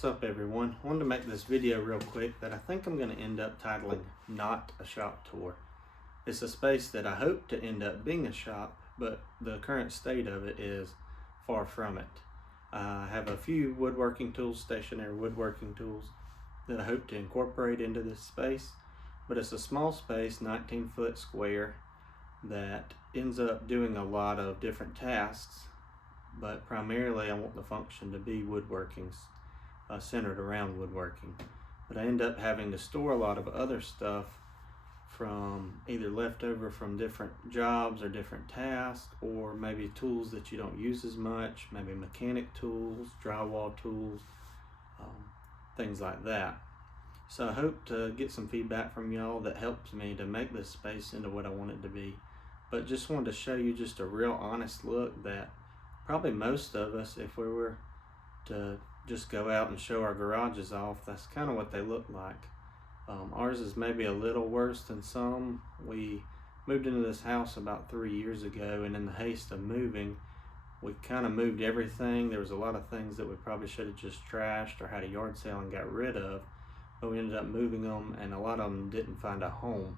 What's up everyone? I wanted to make this video real quick that I think I'm going to end up titling Not a Shop Tour. It's a space that I hope to end up being a shop, but the current state of it is far from it. I have a few woodworking tools, stationary woodworking tools, that I hope to incorporate into this space, but it's a small space, 19-foot square, that ends up doing a lot of different tasks, but primarily I want the function to be woodworking, centered around woodworking. But I end up having to store a lot of other stuff from either leftover from different jobs or different tasks, or maybe tools that you don't use as much, maybe mechanic tools, drywall tools, things like that. So I hope to get some feedback from y'all that helps me to make this space into what I want it to be. But just wanted to show you just a real honest look that probably most of us, if we were to just go out and show our garages off, that's kind of what they look like. Ours is maybe a little worse than some. We moved into this house about 3 years ago, and in the haste of moving, we kind of moved everything. There was a lot of things that we probably should have just trashed or had a yard sale and got rid of, but we ended up moving them, and a lot of them didn't find a home.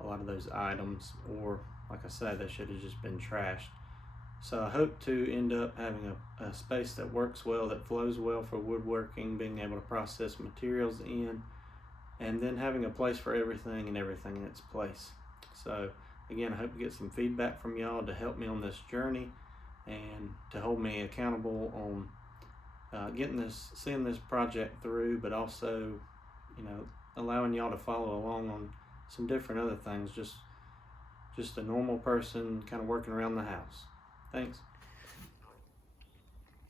A lot of those items, or like I said, they should have just been trashed. So I hope to end up having a space that works well, that flows well for woodworking, being able to process materials in, and then having a place for everything and everything in its place. So again, I hope to get some feedback from y'all to help me on this journey and to hold me accountable on seeing this project through, but also, allowing y'all to follow along on some different other things, just a normal person kind of working around the house. Thanks.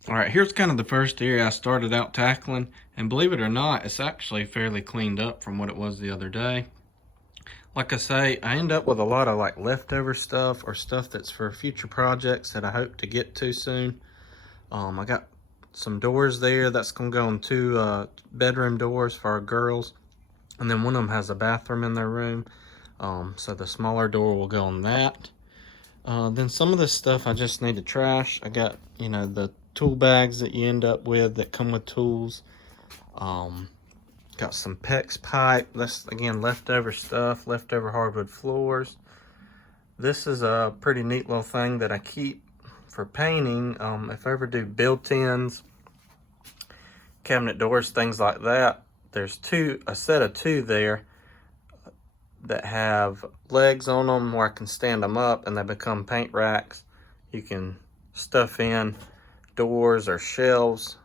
All right, here's kind of the first area I started out tackling, and believe it or not, it's actually fairly cleaned up from what it was the other day. Like I say, I end up with a lot of like leftover stuff or stuff that's for future projects that I hope to get to soon. I got some doors there that's gonna go on 2 bedroom doors for our girls, and then one of them has a bathroom in their room, so the smaller door will go on that. Then some of this stuff I just need to trash. I got, the tool bags that you end up with that come with tools. Got some PEX pipe. That's, again, leftover stuff, leftover hardwood floors. This is a pretty neat little thing that I keep for painting. If I ever do built-ins, cabinet doors, things like that, there's a set of 2 there that have legs on them where I can stand them up and they become paint racks. You can stuff in doors or shelves,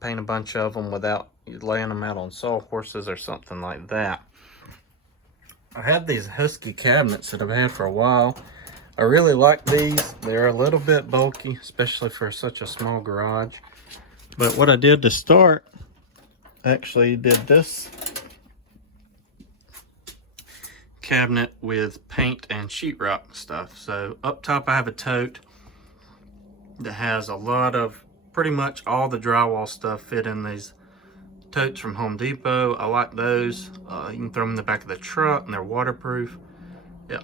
paint a bunch of them without laying them out on sawhorses or something like that. I have these Husky cabinets that I've had for a while. I really like these. They're a little bit bulky, especially for such a small garage. But what I did to start, I actually did this cabinet with paint and sheetrock stuff. So up top I have a tote that has a lot of, pretty much all the drywall stuff fit in these totes from Home Depot. I like those. You can throw them in the back of the truck and they're waterproof.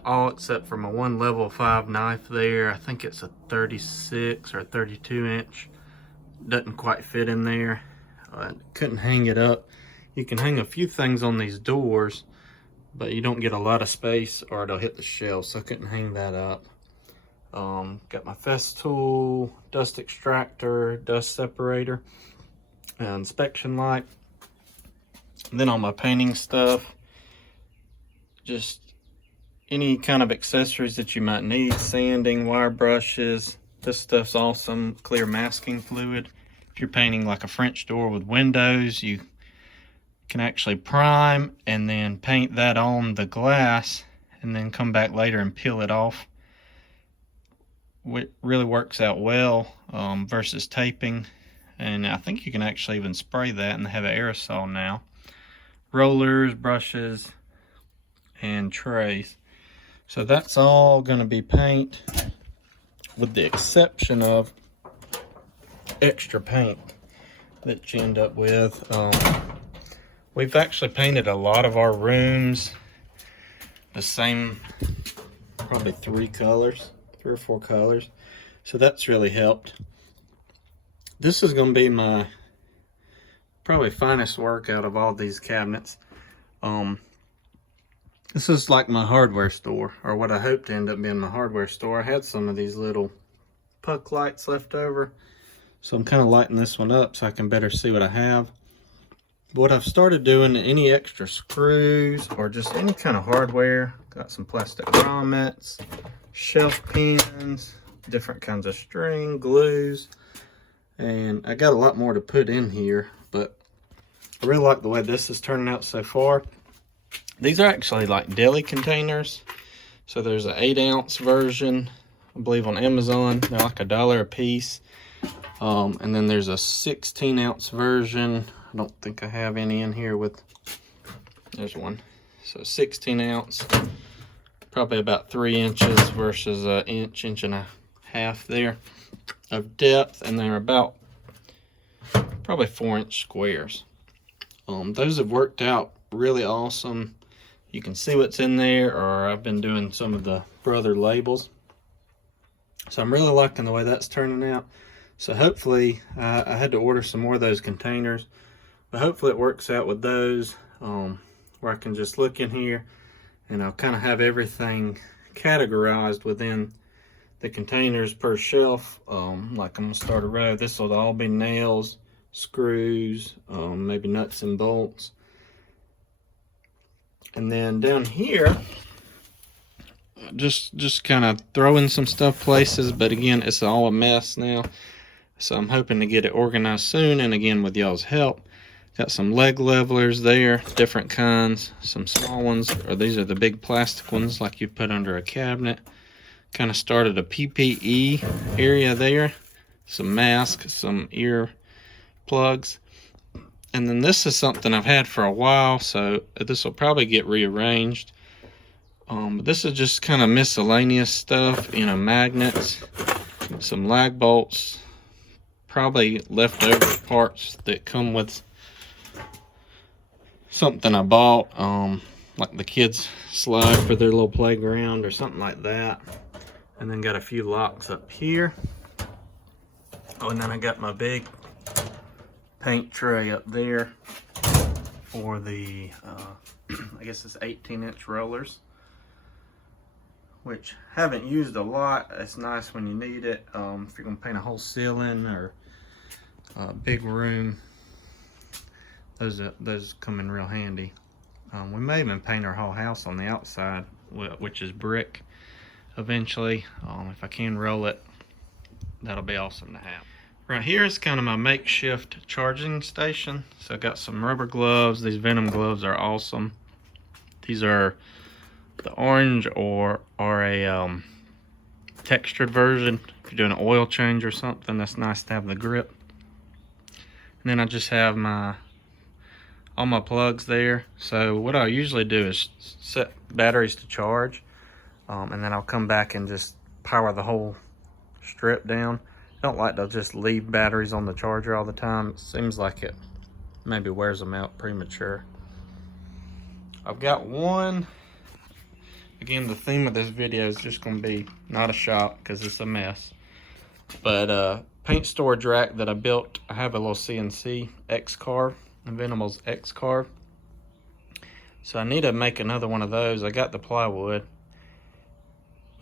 All except for my one level 5 knife there. I think it's a 36 or 32 inch. Doesn't quite fit in there. Couldn't hang it up. You can hang a few things on these doors, but you don't get a lot of space or it'll hit the shelf, so I couldn't hang that up. Got my Festool, dust extractor, dust separator, inspection light. And then all my painting stuff, just any kind of accessories that you might need, sanding, wire brushes. This stuff's awesome, clear masking fluid. If you're painting like a French door with windows, you can actually prime and then paint that on the glass and then come back later and peel it off. It really works out well versus taping, and I think you can actually even spray that and have an aerosol now. Rollers, brushes, and trays. So that's all going to be paint, with the exception of extra paint that you end up with. We've actually painted a lot of our rooms the same, probably 3 or 4 colors. So that's really helped. This is going to be my probably finest work out of all these cabinets. This is like my hardware store, or what I hope to end up being my hardware store. I had some of these little puck lights left over, so I'm kind of lighting this one up so I can better see what I have. What I've started doing, any extra screws or just any kind of hardware, got some plastic grommets, shelf pins, different kinds of string, glues, and I got a lot more to put in here, but I really like the way this is turning out so far. These are actually like deli containers. So there's an 8-ounce version, I believe on Amazon. They're like $1 a piece. And then there's a 16-ounce version. I don't think I have any in here with, there's one. So 16-ounce, probably about 3 inches versus an inch, inch and a half there of depth. And they're about probably 4-inch squares. Those have worked out really awesome. You can see what's in there, or I've been doing some of the Brother labels. So I'm really liking the way that's turning out. So hopefully, I had to order some more of those containers, but hopefully it works out with those, where I can just look in here and I'll kind of have everything categorized within the containers per shelf. Like I'm gonna start a row. This will all be nails, screws, maybe nuts and bolts. And then down here, just kind of throwing some stuff places, but again, it's all a mess now. So I'm hoping to get it organized soon, and again, with y'all's help. Got some leg levelers there, different kinds, some small ones, or these are the big plastic ones like you put under a cabinet. Kind of started a PPE area there, some masks, some ear plugs. And then this is something I've had for a while, so this will probably get rearranged. But this is just kind of miscellaneous stuff, you know, magnets, some lag bolts, probably leftover parts that come with something I bought, like the kids' slide for their little playground or something like that. And then got a few locks up here. Oh, and then I got my big paint tray up there for the I guess it's 18-inch rollers, which haven't used a lot. It's nice when you need it, if you're gonna paint a whole ceiling or a big room. Those come in real handy. We may even paint our whole house on the outside, which is brick eventually. If I can roll it, that'll be awesome to have. Right here is kind of my makeshift charging station. So I got some rubber gloves. These Venom gloves are awesome. These are the orange or a textured version. If you're doing an oil change or something, that's nice to have the grip. And then I just have all my plugs there. So what I usually do is set batteries to charge, and then I'll come back and just power the whole strip down. Don't like to just leave batteries on the charger all the time. It seems like it maybe wears them out premature. I've got one, again, the theme of this video is just going to be not a shop because it's a mess, but paint storage rack that I built. I have a little CNC X-carve, Venimals X-carve, so I need to make another one of those. I got the plywood,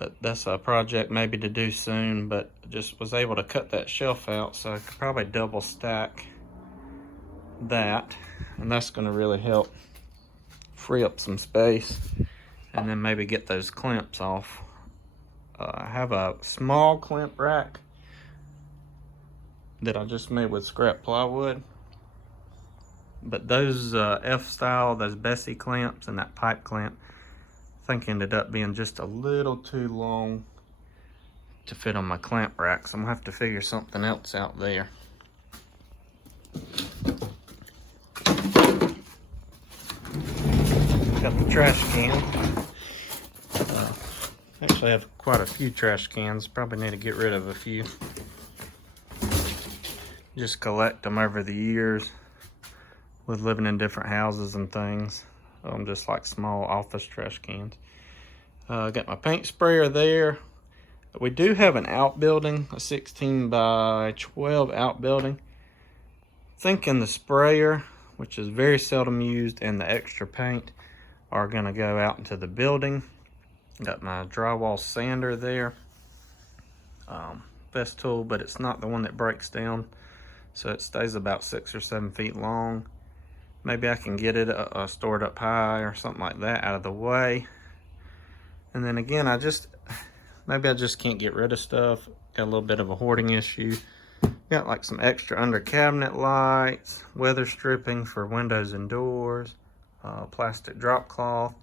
but that's a project maybe to do soon. But just was able to cut that shelf out, so I could probably double stack that, and that's going to really help free up some space, and then maybe get those clamps off. I have a small clamp rack that I just made with scrap plywood, but those F-style, those Bessie clamps and that pipe clamp, I think ended up being just a little too long to fit on my clamp rack, so I'm gonna have to figure something else out there. Got the trash can. Actually, I have quite a few trash cans. Probably need to get rid of a few. Just collect them over the years with living in different houses and things. Just like small office trash cans. Got my paint sprayer there. We do have an outbuilding, a 16 by 12 outbuilding. thinking the sprayer, which is very seldom used, and the extra paint are gonna go out into the building. Got my drywall sander there. Festool, but it's not the one that breaks down, so it stays about 6 or 7 feet long. Maybe I can get it stored up high or something like that out of the way. And then again, maybe I just can't get rid of stuff. Got a little bit of a hoarding issue. Got like some extra under cabinet lights, weather stripping for windows and doors, plastic drop cloth,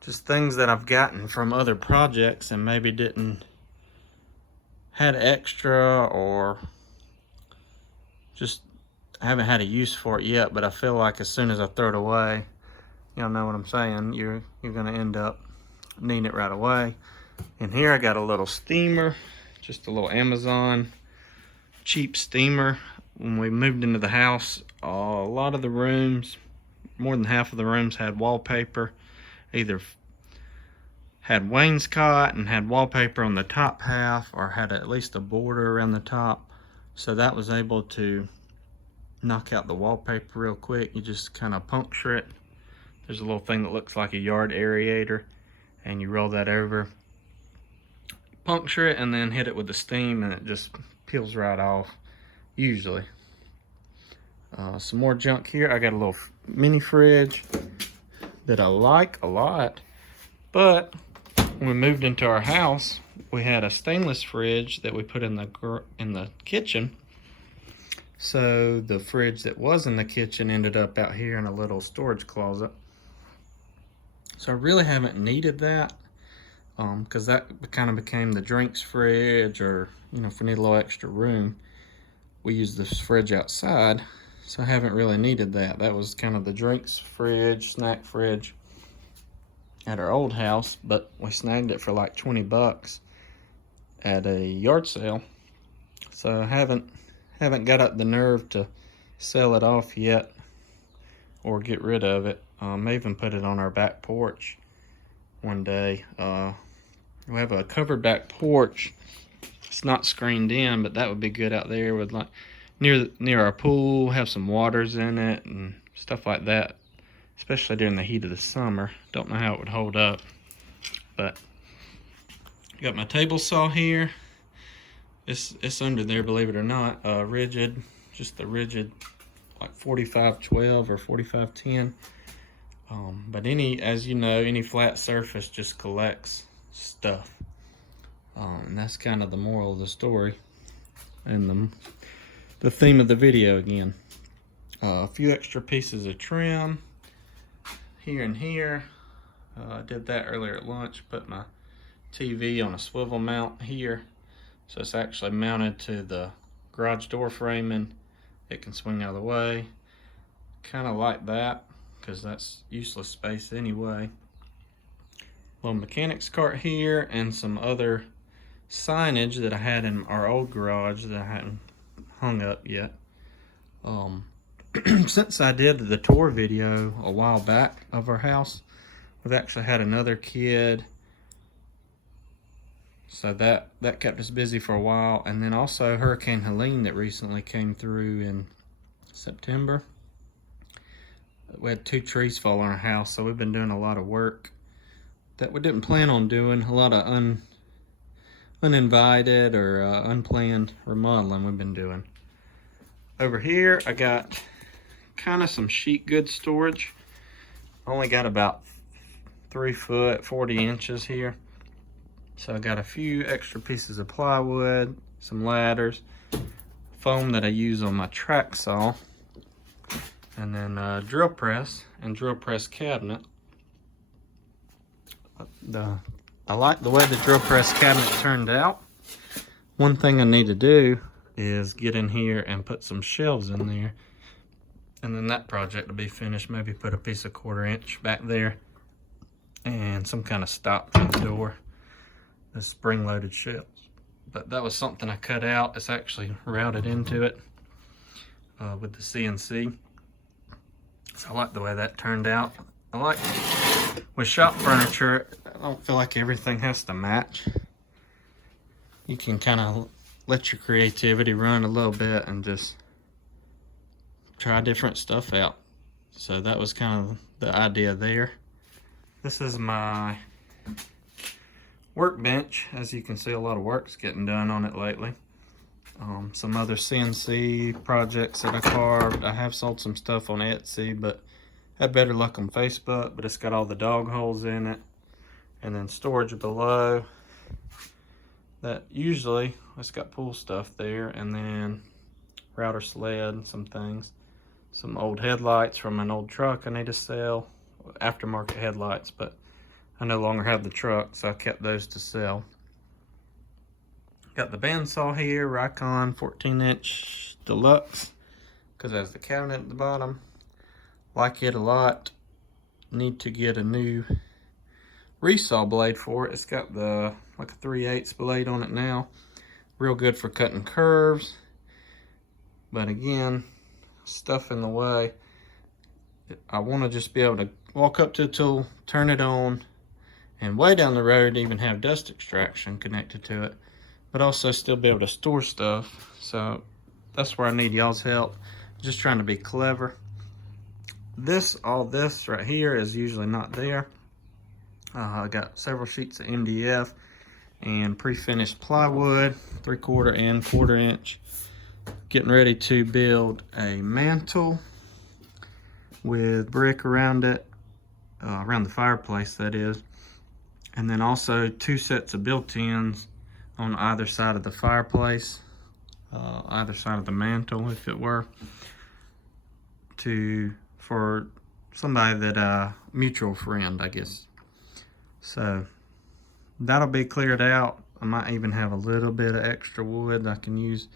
just things that I've gotten from other projects and maybe had extra, or just haven't had a use for it yet, but I feel like as soon as I throw it away, y'all know what I'm saying, you're gonna end up needing it right away. And here I got a little steamer, just a little Amazon cheap steamer. When we moved into the house, a lot of the rooms, more than half of the rooms, had wallpaper, either had wainscot and had wallpaper on the top half, or had at least a border around the top. So that was able to knock out the wallpaper real quick. You just kind of puncture it. There's a little thing that looks like a yard aerator, and you roll that over, puncture it, and then hit it with the steam, and it just peels right off, usually. Some more junk here. I got a little mini fridge that I like a lot, but when we moved into our house, we had a stainless fridge that we put in the kitchen. So the fridge that was in the kitchen ended up out here in a little storage closet. So I really haven't needed that, because that kind of became the drinks fridge, or if we need a little extra room, we use this fridge outside. So I haven't really needed that. That was kind of the drinks fridge, snack fridge at our old house, but we snagged it for like 20 bucks at a yard sale. So I haven't got up the nerve to sell it off yet or get rid of it. May even put it on our back porch one day. We have a covered back porch. It's not screened in, but that would be good out there with like near our pool, have some waters in it and stuff like that, especially during the heat of the summer. Don't know how it would hold up, but got my table saw here. It's under there, believe it or not. Rigid, just the rigid, like 4512 or 4510. But as you know, any flat surface just collects stuff. And that's kind of the moral of the story, and the theme of the video again. A few extra pieces of trim here and here. I did that earlier at lunch. Put my TV on a swivel mount here, so it's actually mounted to the garage door framing. It can swing out of the way. Kind of like that, because that's useless space anyway. Little mechanics cart here, and some other signage that I had in our old garage that I hadn't hung up yet. Since I did the tour video a while back of our house, we've actually had another kid, so that kept us busy for a while. And then also Hurricane Helene that recently came through in September. We had 2 trees fall on our house, so we've been doing a lot of work that we didn't plan on doing. A lot of uninvited or unplanned remodeling we've been doing. Over here I got kind of some sheet goods storage. Only got about 3 foot 40 inches here, so I got a few extra pieces of plywood, some ladders, foam that I use on my track saw, and then a drill press and drill press cabinet. I like the way the drill press cabinet turned out. One thing I need to do is get in here and put some shelves in there, and then that project will be finished. Maybe put a piece of 1/4 inch back there and some kind of stop for the door, the spring-loaded shelves. But that was something I cut out. It's actually routed into it with the CNC. So I like the way that turned out. I like, with shop furniture, I don't feel like everything has to match. You can kind of let your creativity run a little bit and just try different stuff out. So that was kind of the idea there. This is my workbench. As you can see, a lot of work's getting done on it lately. Some other CNC projects that I carved. I have sold some stuff on Etsy, but had better luck on Facebook. But it's got all the dog holes in it, and then storage below. That usually it's got pool stuff there, and then router sled, some things, some old headlights from an old truck I need to sell, aftermarket headlights, but I no longer have the truck, so I kept those to sell. Got the bandsaw here, Rikon 14-inch Deluxe, because it has the cabinet at the bottom. Like it a lot. Need to get a new resaw blade for it. It's got the like a 3/8 blade on it now. Real good for cutting curves. But again, stuff in the way. I want to just be able to walk up to the tool, turn it on, and way down the road even have dust extraction connected to it, but also still be able to store stuff. So that's where I need y'all's help. Just trying to be clever. All this right here is usually not there. I got several sheets of MDF and pre-finished plywood, 3/4 and 1/4 inch. Getting ready to build a mantle with brick around it, around the fireplace that is. And then also 2 sets of built-ins on either side of the fireplace, either side of the mantle if it were, for somebody that mutual friend, I guess. So that'll be cleared out. I might even have a little bit of extra wood I can use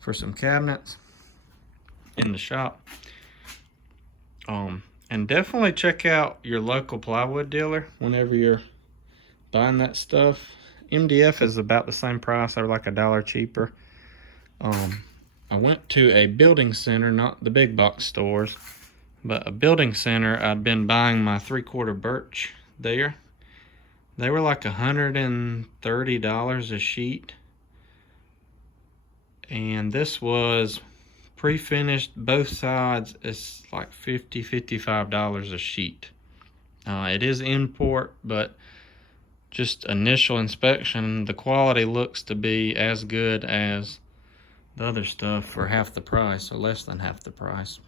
for some cabinets in the shop. And definitely check out your local plywood dealer whenever you're buying that stuff. MDF is about the same price, or like $1 cheaper. I went to a building center, not the big box stores, but a building center. I'd been buying my 3/4 birch there. They were like $130 a sheet. And this was pre-finished, both sides. It's like $50, $55 a sheet. It is import, but just initial inspection, the quality looks to be as good as the other stuff for half the price, or less than half the price.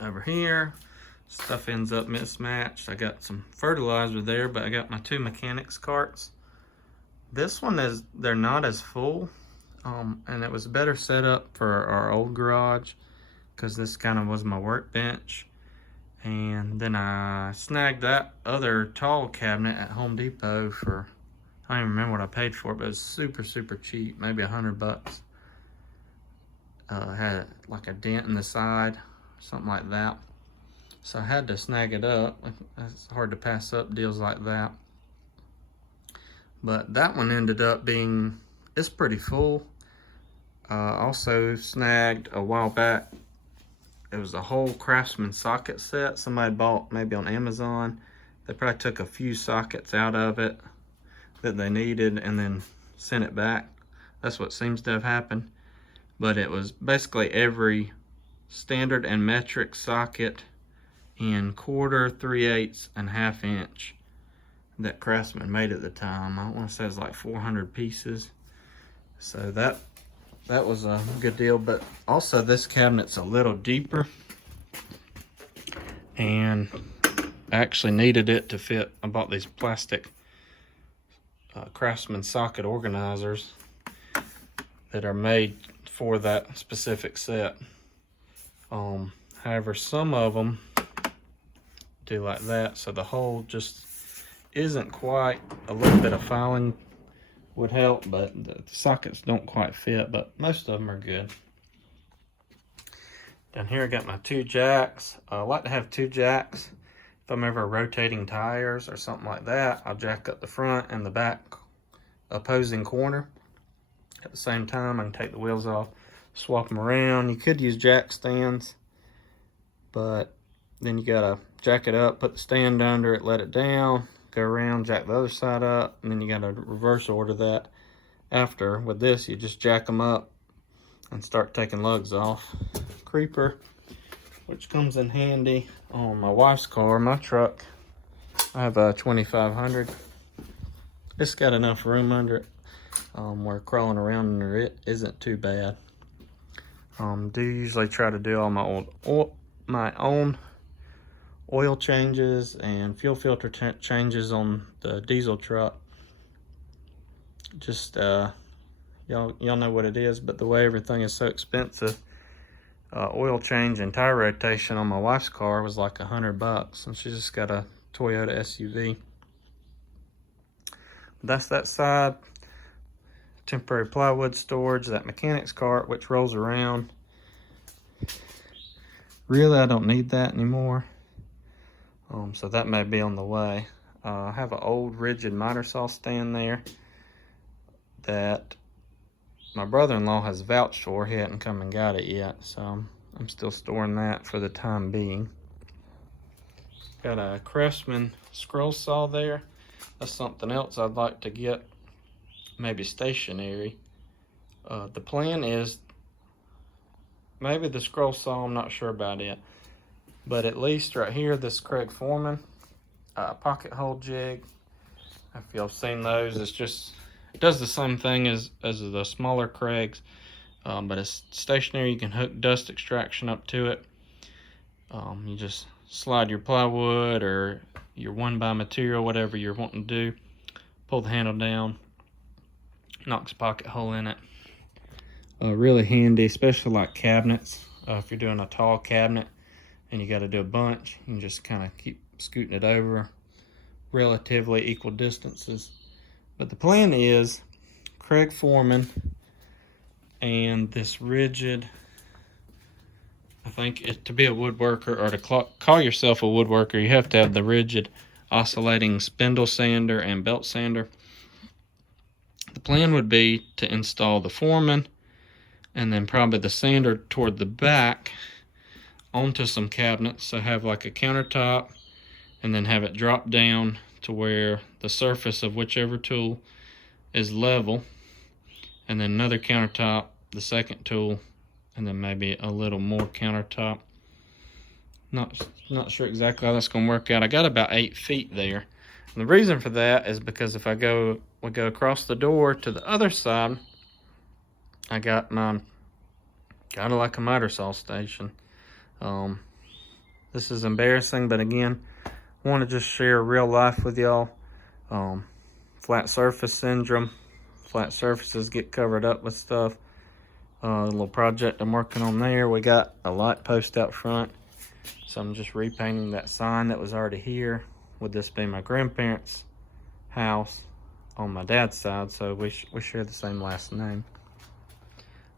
Over here, stuff ends up mismatched. I got some fertilizer there, but I got my 2 mechanics carts. This one they're not as full, and it was better set up for our old garage, because this kind of was my workbench. And then I snagged that other tall cabinet at Home Depot for, I don't even remember what I paid for it, but it was super, super cheap, maybe $100. Had like a dent in the side, something like that. So I had to snag it up. It's hard to pass up deals like that. But that one ended up being, it's pretty full. Also snagged a while back, it was a whole Craftsman socket set somebody bought maybe on Amazon. They probably took a few sockets out of it that they needed and then sent it back. That's what seems to have happened. But it was basically every standard and metric socket in 1/4, 3/8, and 1/2 inch that Craftsman made at the time. I want to say it was like 400 pieces. So that was a good deal. But also this cabinet's a little deeper, and I actually needed it to fit. I bought these plastic Craftsman socket organizers that are made for that specific set. However, some of them do like that, so the hole just isn't quite. A little bit of filing would help, but the sockets don't quite fit, but most of them are good. Down here I got my 2 jacks. I like to have 2 jacks. If I'm ever rotating tires or something like that, I'll jack up the front and the back opposing corner. At the same time, I can take the wheels off, swap them around. You could use jack stands, but then you gotta jack it up, put the stand under it, let it down, go around, jack the other side up, and then you gotta reverse order that after. With this, you just jack them up and start taking lugs off. Creeper, which comes in handy on my wife's car, my truck. I have a 2500. It's got enough room under it where crawling around under it isn't too bad. Do usually try to do all my own oil changes and fuel filter changes on the diesel truck. Just y'all know what it is, but the way everything is so expensive, oil change and tire rotation on my wife's car was like $100, and she just got a Toyota SUV. That's that side. Temporary plywood storage, that mechanic's cart which rolls around. Really, I don't need that anymore. So that may be on the way. I have an old rigid miter saw stand there that my brother-in-law has vouched for. He hadn't come and got it yet, so I'm still storing that for the time being. Got a Craftsman scroll saw there. That's something else I'd like to get, maybe stationary. The plan is maybe the scroll saw, I'm not sure about it, but at least right here, this Craig Foreman pocket hole jig. If y'all seen those, it does the same thing as the smaller Craigs, but it's stationary. You can hook dust extraction up to it. You just slide your plywood or your 1x material, whatever you're wanting to do, pull the handle down, knocks a pocket hole in it. Really handy, especially like cabinets. If you're doing a tall cabinet and you got to do a bunch, you can just kind of keep scooting it over relatively equal distances. But the plan is Craig Foreman and this rigid, I think to be a woodworker or to call yourself a woodworker, you have to have the rigid oscillating spindle sander and belt sander. The plan would be to install the Foreman and then probably the sander toward the back onto some cabinets. So have like a countertop and then have it drop down to where the surface of whichever tool is level, and then another countertop, the second tool, and then maybe a little more countertop. Not sure exactly how that's going to work out. I got about 8 feet there. And the reason for that is because if we go across the door to the other side, I got like a miter saw station. This is embarrassing, but again, I want to just share real life with y'all. Flat surface syndrome. Flat surfaces get covered up with stuff. A little project I'm working on there. We got a light post out front, so I'm just repainting that sign that was already here, with this being my grandparents' house on my dad's side, so we share the same last name.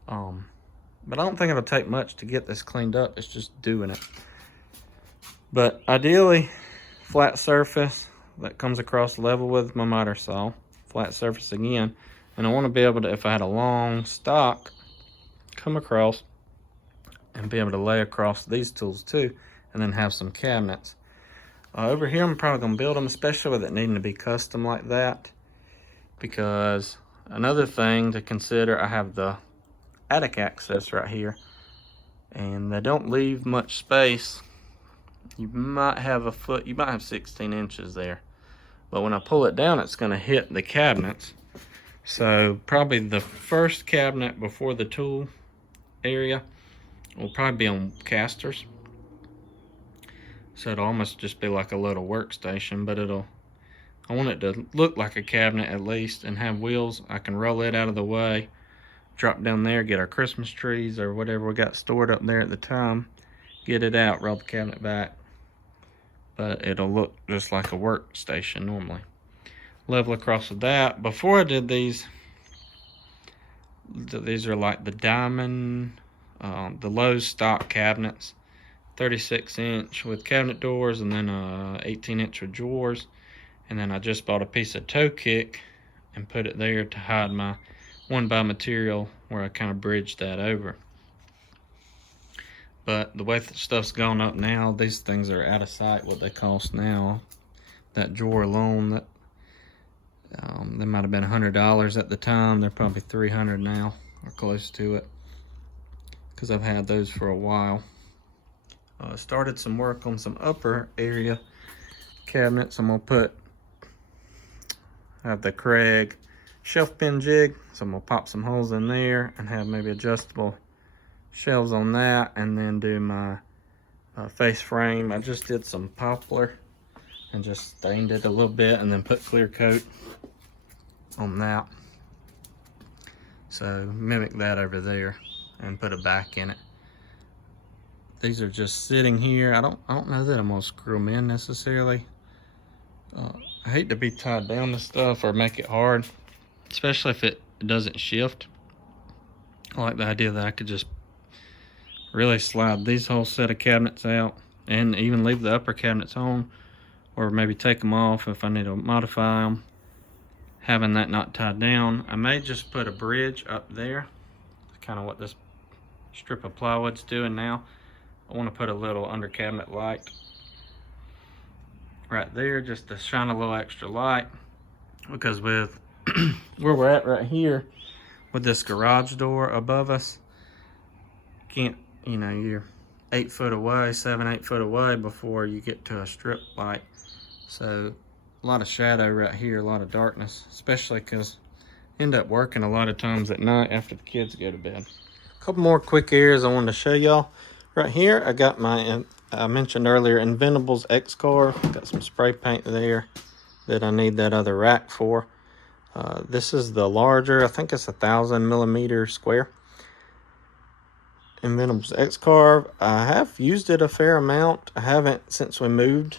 But I don't think it'll take much to get this cleaned up. It's just doing it. But ideally, flat surface that comes across level with my miter saw. Flat surface again. And I want to be able to, if I had a long stock, come across and be able to lay across these tools too, and then have some cabinets. Over here, I'm probably going to build them, especially with it needing to be custom like that. Because another thing to consider, I have the attic access right here, and they don't leave much space. You might have a foot, you might have 16 inches there, but when I pull it down, it's going to hit the cabinets. So probably the first cabinet before the tool area will probably be on casters, so it'll almost just be like a little workstation, but I want it to look like a cabinet at least and have wheels. I can roll it out of the way, drop down there, get our Christmas trees or whatever we got stored up there at the time, get it out, roll the cabinet back. But it'll look just like a workstation normally. Level across with that. Before I did these are like the diamond, the Lowe's stock cabinets, 36-inch with cabinet doors, and then 18-inch with drawers. And then I just bought a piece of toe kick and put it there to hide my 1x material, where I kind of bridged that over. But the way stuff's gone up now, these things are out of sight what they cost now. That drawer alone, that they might have been $100 at the time. They're probably $300 now, or close to it. because I've had those for a while. Started some work on some upper area cabinets. I'm gonna have the Craig shelf pin jig, so I'm gonna pop some holes in there and have maybe adjustable shelves on that, and then do my face frame. I just did some poplar and just stained it a little bit and then put clear coat on that. So mimic that over there and put a back in it. These are just sitting here. I don't know that I'm gonna screw them in necessarily. I hate to be tied down to stuff or make it hard, especially if it doesn't shift. I like the idea that I could just really slide these whole set of cabinets out and even leave the upper cabinets on, or maybe take them off if I need to modify them. Having that not tied down, I may just put a bridge up there. That's kind of what this strip of plywood's doing now. I want to put a little under cabinet light right there just to shine a little extra light, because with where we're at right here with this garage door above us, can't, you know, you're 8 foot away, 7-8 foot away before you get to a strip light. So a lot of shadow right here, a lot of darkness, especially because I end up working a lot of times at night after the kids go to bed. A couple more quick areas I wanted to show y'all. Right here, I got my, I mentioned earlier, Inventables X-Carve. Got some spray paint there that I need that other rack for. This is the larger, I think it's 1,000 millimeter square. Inventables X-Carve. I have used it a fair amount. I haven't since we moved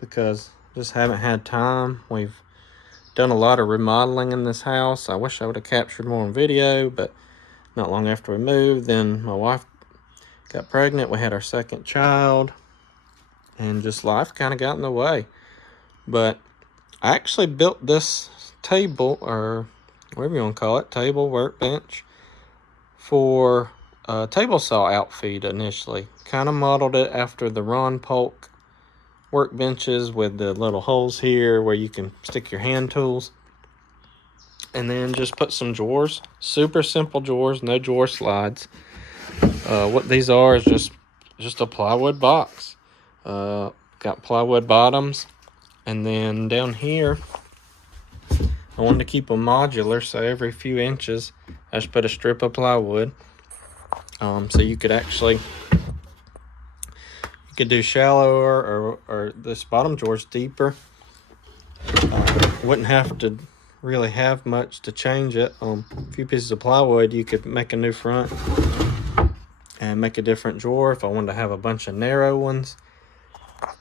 because just haven't had time. We've done a lot of remodeling in this house. I wish I would have captured more on video, but not long after we moved, then my wife got pregnant. We had our second child, and just life kind of got in the way. But I actually built this table, or whatever you want to call it, table, workbench, for a table saw outfeed initially. Kind of modeled it after the Ron Polk workbenches with the little holes here where you can stick your hand tools. And then just put some drawers, super simple drawers, no drawer slides. What these are is just a plywood box. Got plywood bottoms, and then down here I wanted to keep them modular, so every few inches I just put a strip of plywood. So you could do shallower, or this bottom drawer's deeper. Wouldn't have to really have much to change it. A few pieces of plywood, you could make a new front and make a different drawer if I wanted to have a bunch of narrow ones.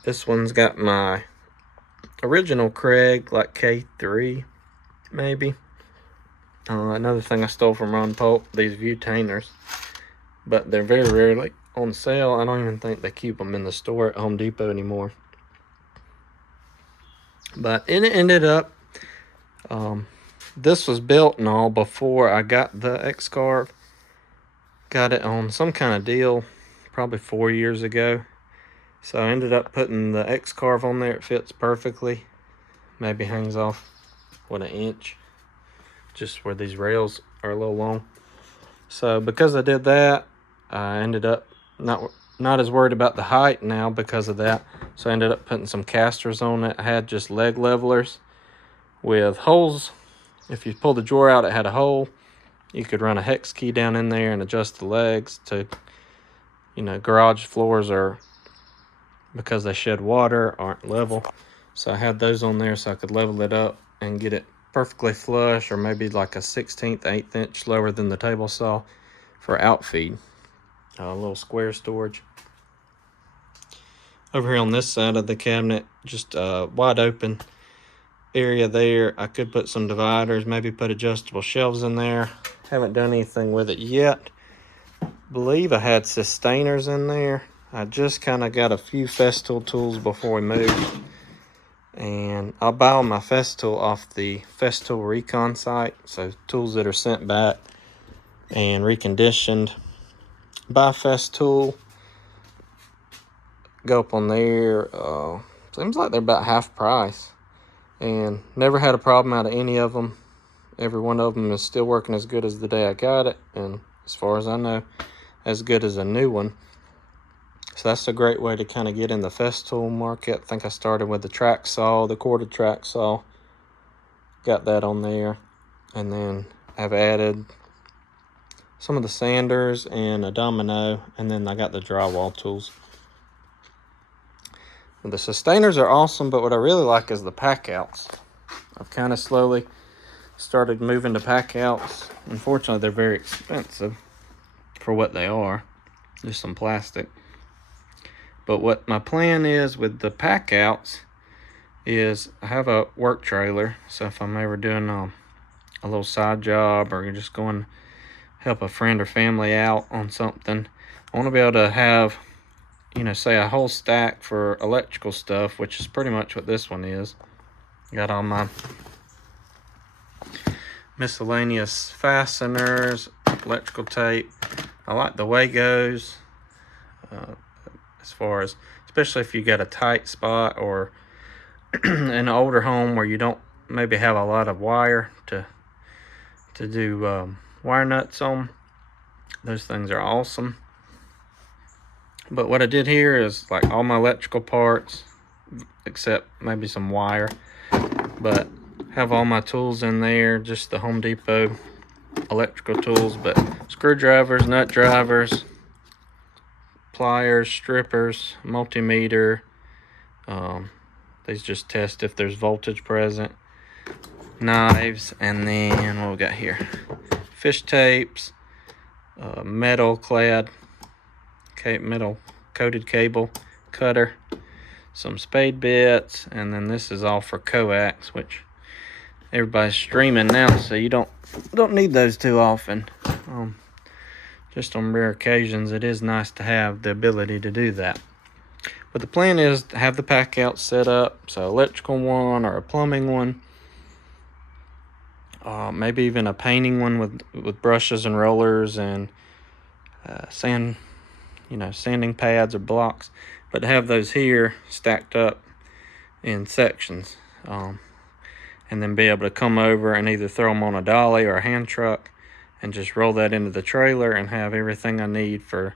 This one's got my original Craig, like K3 maybe. Another thing I stole from Ron Polk, these Viewtainers, but they're very rarely on sale. I don't even think they keep them in the store at Home Depot anymore. But it ended up, this was built and all before I got the X-Carve. Got it on some kind of deal probably 4 years ago. So I ended up putting the X-Carve on there. It fits perfectly. Maybe hangs off, what, an inch, just where these rails are a little long. So because I did that, I ended up not as worried about the height now because of that. So I ended up putting some casters on it. I had just leg levelers with holes. If you pull the drawer out, it had a hole. You could run a hex key down in there and adjust the legs to, you know, garage floors are, because they shed water, aren't level. So I had those on there so I could level it up and get it perfectly flush, or maybe like a 1/16, 1/8 inch lower than the table saw for outfeed. A little square storage. Over here on this side of the cabinet, just a wide open area there. I could put some dividers, maybe put adjustable shelves in there. Haven't done anything with it yet. Believe I had sustainers in there. I just kind of got a few Festool tools before we moved, and I'll buy all my Festool off the Festool Recon site. So tools that are sent back and reconditioned by Festool, go up on there. Seems like they're about half price, and never had a problem out of any of them. Every one of them is still working as good as the day I got it, and as far as I know, as good as a new one. So that's a great way to kind of get in the Festool market. I think I started with the track saw, the corded track saw. Got that on there. And then I've added some of the sanders and a domino. And then I got the drywall tools. The sustainers are awesome, but what I really like is the pack outs. I've kind of slowly started moving to pack outs. Unfortunately, they're very expensive for what they are. Just some plastic. But what my plan is with the pack outs is I have a work trailer. So if I'm ever doing a little side job or just going to help a friend or family out on something, I want to be able to have, you know, say a whole stack for electrical stuff, which is pretty much what this one is. Got all my miscellaneous fasteners, electrical tape. I like the Wagos. As far as, especially if you got a tight spot or an older home where you don't maybe have a lot of wire to do wire nuts on. Those things are awesome. But what I did here is like all my electrical parts, except maybe some wire, but have all my tools in there, just the Home Depot electrical tools, but screwdrivers, nut drivers, pliers, strippers, multimeter. These just test if there's voltage present. Knives, and then what we got here? Fish tapes, metal clad, metal coated cable cutter, some spade bits, and then this is all for coax, which everybody's streaming now, so you don't need those too often. Just on rare occasions, it is nice to have the ability to do that. But the plan is to have the pack out set up, so electrical one or a plumbing one, maybe even a painting one with brushes and rollers and sanding pads or blocks. But to have those here stacked up in sections, and then be able to come over and either throw them on a dolly or a hand truck and just roll that into the trailer and have everything I need for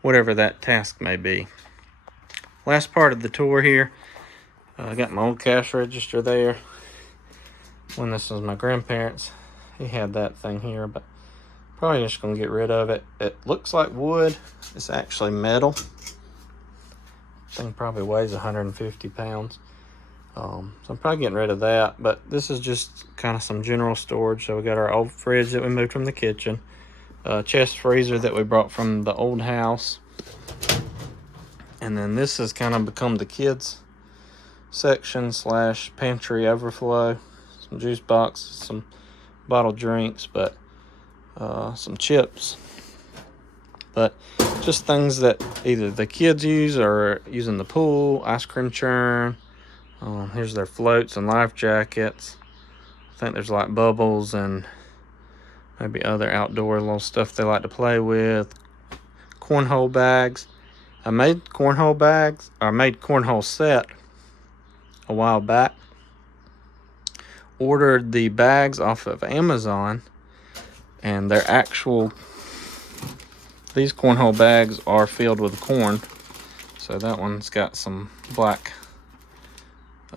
whatever that task may be. Last part of the tour here, I got my old cash register there. When this was my grandparents, he had that thing here, but probably just gonna get rid of it. It looks like wood, it's actually metal. Thing probably weighs 150 pounds. So I'm probably getting rid of that, but this is just kind of some general storage. So we got our old fridge that we moved from the kitchen, chest freezer that we brought from the old house, and then this has kind of become the kids section / pantry overflow. Some juice boxes, some bottled drinks, but some chips, but just things that either the kids use or use in the pool. Ice cream churn. Here's their floats and life jackets. I think there's like bubbles and maybe other outdoor little stuff they like to play with. Cornhole bags. I made cornhole set a while back. Ordered the bags off of Amazon, and they're these cornhole bags are filled with corn. So that one's got some black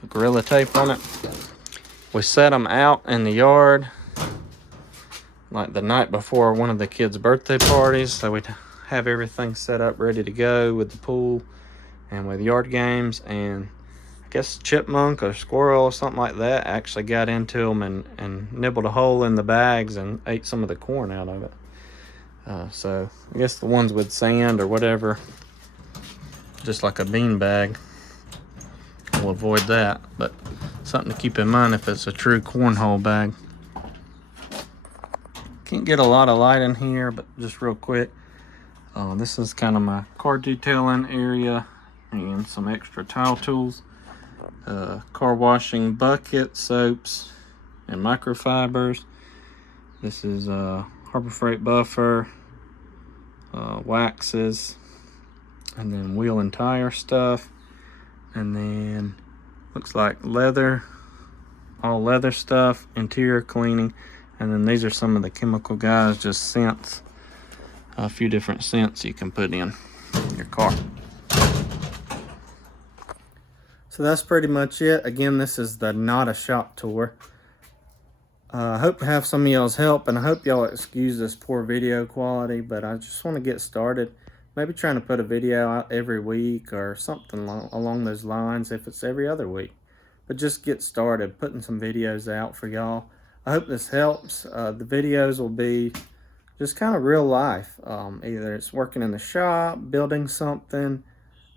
Gorilla tape on it. We set them out in the yard like the night before one of the kids' birthday parties, so we'd have everything set up ready to go with the pool and with yard games. And I guess chipmunk or squirrel or something like that actually got into them and nibbled a hole in the bags and ate some of the corn out of it. So I guess the ones with sand or whatever, just like a bean bag, we'll avoid that. But something to keep in mind if it's a true cornhole bag. Can't get a lot of light in here, but just real quick, this is kind of my car detailing area and some extra tile tools, car washing bucket, soaps, and microfibers. This is Harbor Freight buffer, waxes, and then wheel and tire stuff, and then looks like leather, all leather stuff, interior cleaning, and then these are some of the chemical guys, just scents. a few different scents you can put in your car. So that's pretty much it. Again, this is the Not a Shop tour. I hope to have some of y'all's help, and I hope y'all excuse this poor video quality, but I just want to get started. Maybe trying to put a video out every week or something along those lines, if it's every other week. But just get started, putting some videos out for y'all. I hope this helps. The videos will be just kind of real life. Either it's working in the shop, building something.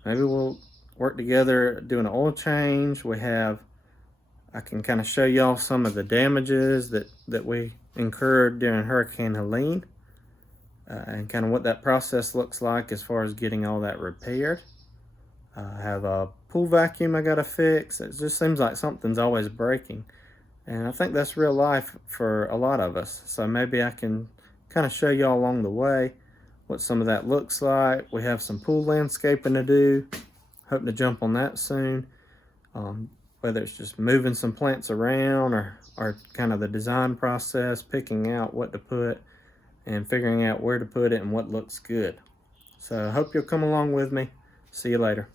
Maybe we'll work together doing an oil change. I can kind of show y'all some of the damages that we incurred during Hurricane Helene, and kind of what that process looks like as far as getting all that repaired. I have a pool vacuum I gotta fix. It just seems like something's always breaking, and I think that's real life for a lot of us. So maybe I can kind of show y'all along the way what some of that looks like. We have some pool landscaping to do. Hoping to jump on that soon. Whether it's just moving some plants around or kind of the design process, picking out what to put and figuring out where to put it and what looks good. So I hope you'll come along with me. See you later.